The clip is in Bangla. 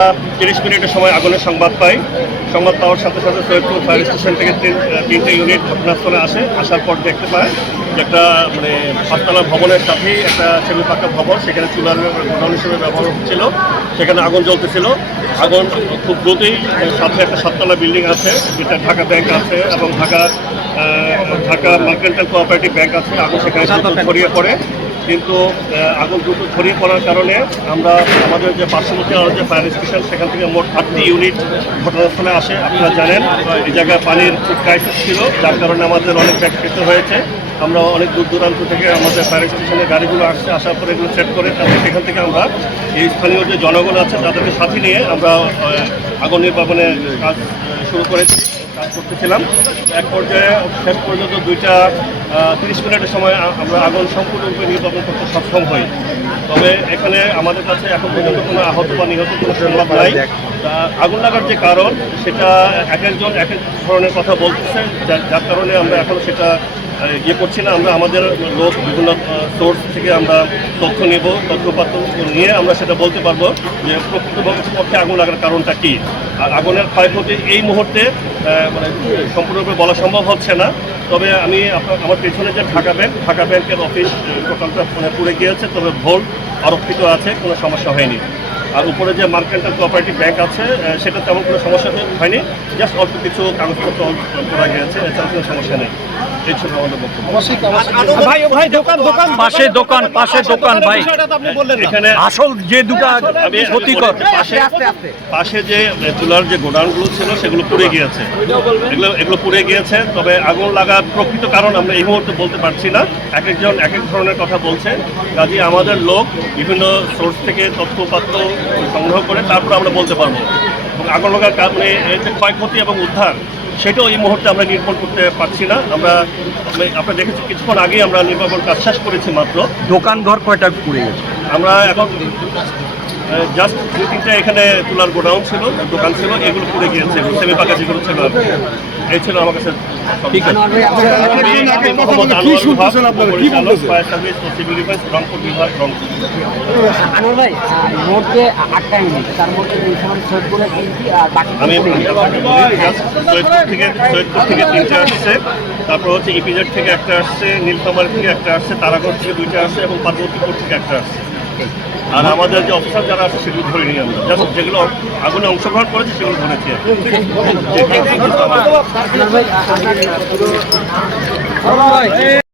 30 মিনিটের সময় আগুনের সংবাদ পাওয়ার সাথে সাথে সৈয়দপুর ফায়ার স্টেশন থেকে তিনটে ইউনিট ঘটনাস্থলে আসার পর দেখতে পায় যে একটা পাঁচতলা ভবনের সাথেই একটা সেমি পাকা ভবন, সেখানে চুলার গোডাউন হিসেবে ব্যবহার হচ্ছিল, সেখানে আগুন জ্বলতেছিল। আগুন খুব দ্রুতই সাথে একটা 7তলা বিল্ডিং আছে, যেটা ঢাকা ব্যাংক আছে এবং ঢাকা মার্কেন্টাইল কোঅপারেটিভ ব্যাংক আছে। আগুন সেখানে ছড়িয়ে পড়ে, কিন্তু আগুন দ্রুত ছড়িয়ে পড়ার কারণে আমরা আমাদের যে পার্শ্ববর্তী আরও যে ফায়ার স্টেশন, সেখান থেকে মোট 8টি ইউনিট ঘটনাস্থলে আসে। আপনারা জানেন এই জায়গায় পানির খুব ক্রাইসিস ছিল, যার কারণে আমাদের অনেক ব্যাগ পেতে হয়েছে। আমরা অনেক দূর দূরান্ত থেকে আমাদের ফায়ার স্টেশনের গাড়িগুলো আসার পরে এগুলো চেক করে তারপরে সেখান থেকে আমরা এই স্থানীয় যে জনগণ আছে তাদেরকে সাথে নিয়ে আমরা আগুন নির্বাপনের কাজ শুরু করেছি, কাজ করতেছিলাম। এক পর্যায়ে শেষ পর্যন্ত 2টা 30 মিনিটের সময় আমরা আগুন সম্পূর্ণরূপে নির্বাপন করতে সক্ষম হই। তবে এখানে আমাদের কাছে এখন পর্যন্ত কোনো আহত বা নিহত কোনো সংবাদ নাই। আগুন লাগার যে কারণ, সেটা এক একজন এক এক ধরনের কথা বলতেছে, যার কারণে আমরা এখনও সেটা করছি না। আমরা আমাদের লোক বিভিন্ন সোর্স থেকে আমরা তথ্যপাত্র নিয়ে আমরা সেটা বলতে পারবো যে প্রকৃতপক্ষে আগুন লাগার কারণটা কী। আর আগুনের ক্ষয়ক্ষতি এই মুহূর্তে সম্পূর্ণরূপে বলা সম্ভব হচ্ছে না। তবে আমি আমার পেছনে যে ঢাকা ব্যাংকের অফিস টোটালটা পুড়ে গিয়েছে, তবে ভোল্ট আরক্ষিত আছে, কোনো সমস্যা হয়নি। আর উপরে যে মার্কেন্টাইল কোঅপারেটিভ ব্যাংক আছে, সেটা তেমন কোনো সমস্যা হয়নি, জাস্ট অল্প কিছু কাগজপত্র করা গিয়েছে, এছাড়া কোনো সমস্যা নেই। এই ছিল আমাদের বক্তব্য। এখানে আসল যে দুটো ক্ষতিকর, পাশে যে চুলার যে গোডাউনগুলো ছিল সেগুলো পুড়ে গিয়েছে, এগুলো পুড়ে গিয়েছে। তবে আগুন লাগার প্রকৃত কারণ আমরা এই মুহূর্তে বলতে পারছি না, এক একজন এক এক ধরনের কথা বলছে। কাজে আমাদের লোক বিভিন্ন সোর্স থেকে তথ্যপাত্র সংগ্রহ করে তারপর আমরা বলতে পারবো। এবং আগুন লাগার কারণে এই যে ক্ষয়ক্ষতি এবং উদ্ধার, সেটাও এই মুহূর্তে আমরা নির্ভর করতে পারছি না। আপনারা দেখেছি কিছুক্ষণ আগেই আমরা নির্বাপন কাজ শেষ করেছি মাত্র। দোকান ঘর কয়টা পুড়ে গেছে? আমরা এখন জাস্ট 2-3টা এখানে তুলার গোডাউন ছিল, দোকান ছিল, এগুলো পুড়ে গিয়েছে, সেমি পাকা যেগুলো ছিল। এই ছিল আমার কাছে। ঠিক আছে, মোহাম্মদ আনোয়ার পরিচালক, ফায়ার সার্ভিস ও সিভিল ডিফেন্স, রংপুর বিভাগ, রংপুর। আনোয়ার ভাই, মোট যে 8টা ইউনিট, তার মধ্যে সৈয়দপুরের 3টি আর বাকি আমি সৈয়দপুর থেকে 3টে আসছে, তারপর হচ্ছে ইপিজেড থেকে একটা আসছে, নীলফামারী থেকে একটা আসছে, তারাগঞ্জ থেকে 2টা আসছে এবং পার্বতীপুর থেকে একটা আসছে। আর আমাদের যে অফিসার যারা আছে সেগুলো ধরে নিই আমরা, জাস্ট যেগুলো আগুনে অংশগ্রহণ করেছে সেগুলো ধরেছি।